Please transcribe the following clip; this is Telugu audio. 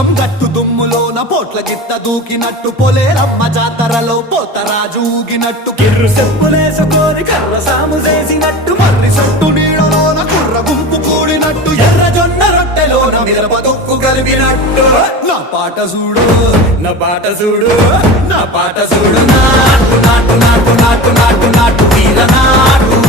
పోచం గట్టు దుమ్ములోన పోట్ల గిత్త దూకినట్టు పొలేరమ్మ జాతరలో పోతరాజు ఊగినట్టు కిర్రు చెప్పులేసుకొని కర్ర సాము చేసినట్టు మర్రి సొట్టు నీడలోన కుర్ర గుంపు కూడినట్టు ఎర్ర జొన్న రొట్టెలోన మిరప దొక్కు కలిపినట్టు నా పాట చూడు నా పాట చూడు నా పాట చూడు నాటు నాటు నాటు నాటు నాటు నాటు వీర నాటు